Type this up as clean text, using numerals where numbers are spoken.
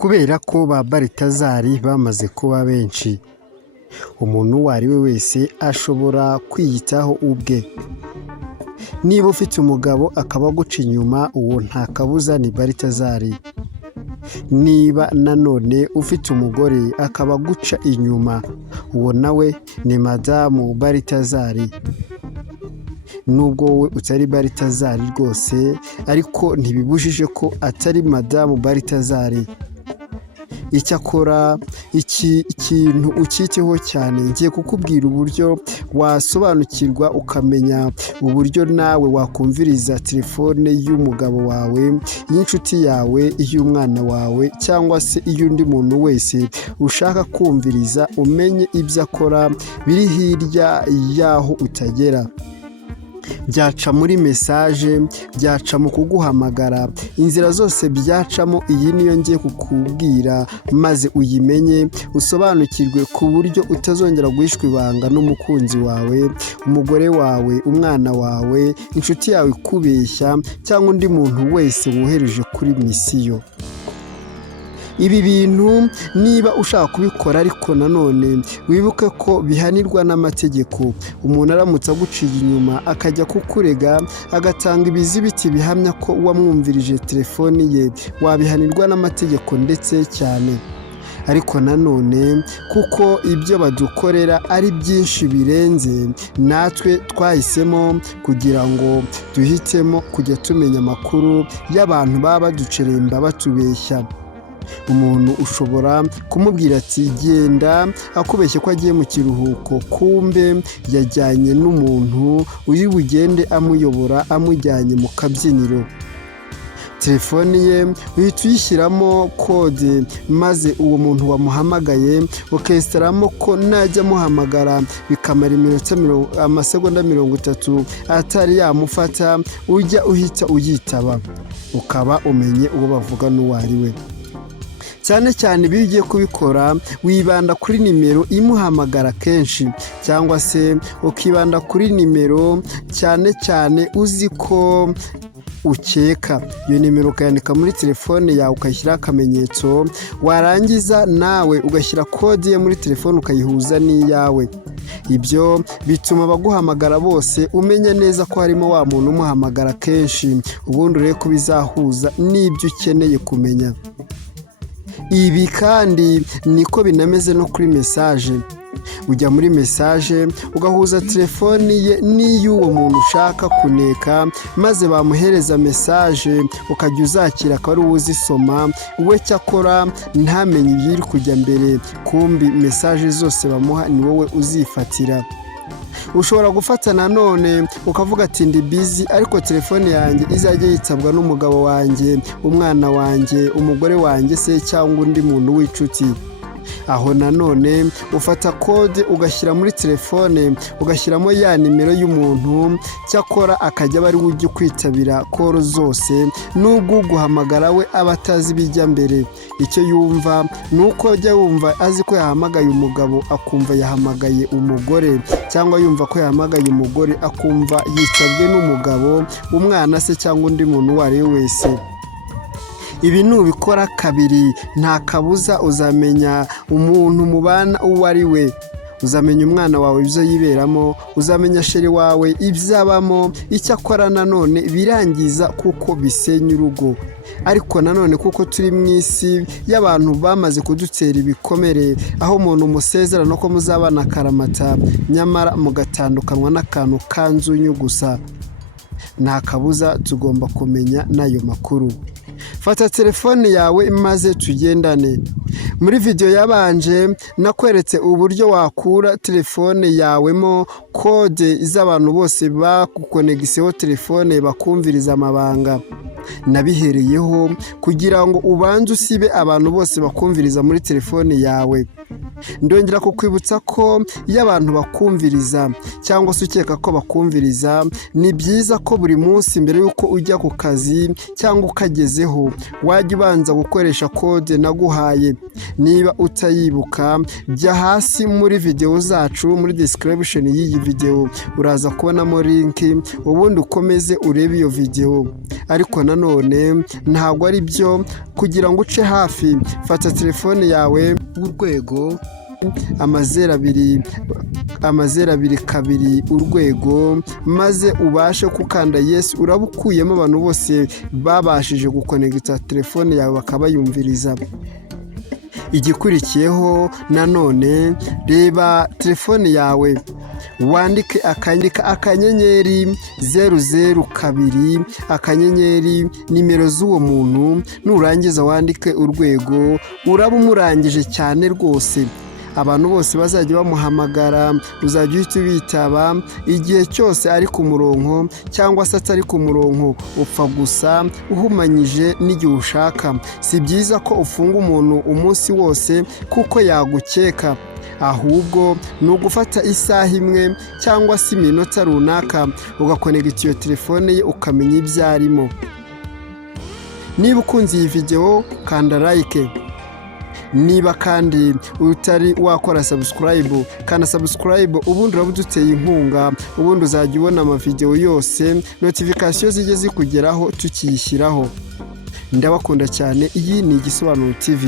kubera ko ba Baritazari bamaze kuba benshi. Umuntu uwo ari we wese ashobora kwiyitaho ubwe. Niba ufite umugabo akaba aguca inyuma, uwo nta kabuza ni Baritazari. Niba nanone ufite umugore akaba aguca inyuma, uwo nawe ni Madamu Baritazari. Nubwo wowe utari Baritazari rwose, ariko ntibibujije ko atari Madamu Baritazari. Icyakora iki kintu ukiteho cyane, ngiye kukubwira uburyo wasobanukirwa ukamenya uburyo nawe wakumviriza telefone y'umugabo wawe, y'inshuti yawe, iy'umwana wawe cyangwa se iy'undi muntu wese ushaka kumviriza, umenye ibyo akora biri hirya y'aho utagera. Byaca muri mesaje, byaca mu kuguhamagara, inzira zose byacamo iyi niyo ngiye kukubwira, maze uyimenye usobanukirwe ku buryo utazongera guhishwa ibanga n'umukunzi wawe, umugore wawe, umwana wawe, inshuti yawe ikubeshya cyangwa undi muntu wese wohereje kuri misiyo. Ibi bintu niba ushaka kubikora, ariko nanone wibuke ko bihanirwa n'amategeko. Umuntu aramutse aguciye inyuma akajya kukurega, agatanga ibizibiti bihamya ko wamwumvirije telefoni ye, wabihanirwa n'amategeko ndetse cyane. Ariko nanone kuko ibyo badukorera ari byinshi birenze, natwe twahisemo kugira ngo duhitemo kujya tumenya amakuru y'abantu baba baduceremba batubeshya. Umuntu ushobora kumubwira ati genda, akubeshye ko agiye mu kiruhuko, kumbe yajyanye n'umuntu uri bugende amuyobora amujyanye mu kabyiniro. Telefoni ye uhita uyishyiramo kode, maze uwo muntu wamuhamagaye ukestaramo ko najya amuhamagara bikamara amasegonda 30 atari yamufata, ujya uhita uyitaba, ukaba umenye uwo bavuga n'uwo ari we. Cyane cyane iyo ugiye kubikora, wibanda kuri nimero imuhamagara kenshi, cyangwa se ukibanda kuri nimero cyane cyane uzi ko ukeka. Iyo nimero ukayandika muri telefone yawe, ukayishyiraho akamenyetso, warangiza nawe ugashyira kode ye muri telefone ukayihuza n'iyawe. Ibyo bituma abaguhamagara bose umenya neza ko harimo wa muntu umuhamagara kenshi, ubundi urebe ko bizahuza n'ibyo ukeneye kumenya. Ibi kandi niko binameze no kuri mesaje. Ujya muri mesaje ugahuza telefoni ye n'iy'uwo muntu ushaka kuneka, maze bamuhereza mesaje ukajya uzakira, akaba ari uzisoma, we cyakora ntamenye ibiri kujya mbere, kumbi mesaje zose bamuha ni wowe uzifatira. Ushobora gufata nanone ukavuga ati ndi busy, ariko telefone yanjye izajya yitabwa n'umugabo wanjye, umwana wanjye, umugore wanjye se cyangwa undi muntu w'inshuti. Aho nanone ufata kode ugashyira muri telefone, ugashyiramo ya nimero y'umuntu, cyakora akajya bari ujye kwitabira call zose, nubwo uguhamagara we aba atazi bijya mbere. Icyo yumva nuko ajya wumva azi ko yahamagaye umugabo akumva yahamagaye umugore, cyangwa yumva ko yahamagaye umugore akumva yitabwe n'umugabo, umwana se cyangwa undi muntu uwo ari we wese. Ibi nubikora kabiri, nta kabuza uzamenya umuntu mubana uwo ari we, uzamenya umwana wawe ibyo yiberamo, uzamenya sheri wawe ibyabamo. Icyakora nanone birangiza kuko bisenya urugo. Ariko nanone kuko turi mu isi y'abantu bamaze kudutera ibikomere, aho umuntu umusezerano ko muzabana akaramata, nyamara mugatandukanwa n'akantu kanzunyu gusa. Nta kabuza tugomba kumenya n'ayo makuru. Fata telefone yawe maze tugendane. Muri video yabanje nakweretse uburyo wakura telefone yawemo kode z'abantu bose bakukonegiseho telefone bakumviriza amabanga. Nabihereyeho kugira ngo ubanze usibe abantu bose bakumviriza muri telefone yawe. ndongera kukwibutsa ko iyo abantu bakumviriza cyangwa se ukeka ko bakumviriza, ni byiza ko buri munsi mbere y'uko ujya ku kazi cyangwa ukagezeho wajya ubanza gukoresha kode naguhaye. Niba utayibuka, jya hasi muri video zacu, muri description y'iyi video uraza kubonamo link, ubundi ukomeze urebe iyo video. Ariko nanone ntabwo ari byo kugira ngo uce hafi, fata telefone yawe urwego 02 urwego, maze ubashe gukanda yes. Uraba ukuyemo abantu bose babashije gukonegita telefone yawe bakaba yumviriza. Igikurikiyeho nanone, reba telefone yawe wandike akanyenyeri 002 akanyenyeri nimero z'uwo muntu, nurangiza wandike urwego. Uraba umurangije cyane rwose. Abantu bose bazajya bamuhamagara, uzajya uhita ubitaba. Igihe cyose ari ku murongo cyangwa se atari ku murongo, upfa gusa uhumanyije n'igihe ushaka. Si byiza ko ufunga umuntu umunsi wose kuko yagukeka, ahubwo ni ugufata isaha imwe cyangwa se iminota runaka ugakonegita iyo telefone ye ukamenya ibyo arimo. Niba ukunze iyi video, kanda like. Niba kandi utari wakora subscribe, kana subscribe, ubundi urabuduteye inkunga, ubundi uzajya ubona amavideo yose, notification zijye zikugeraho tukiyishyiraho. Ndabakunda cyane. Iyi ni Igisobanuro TV.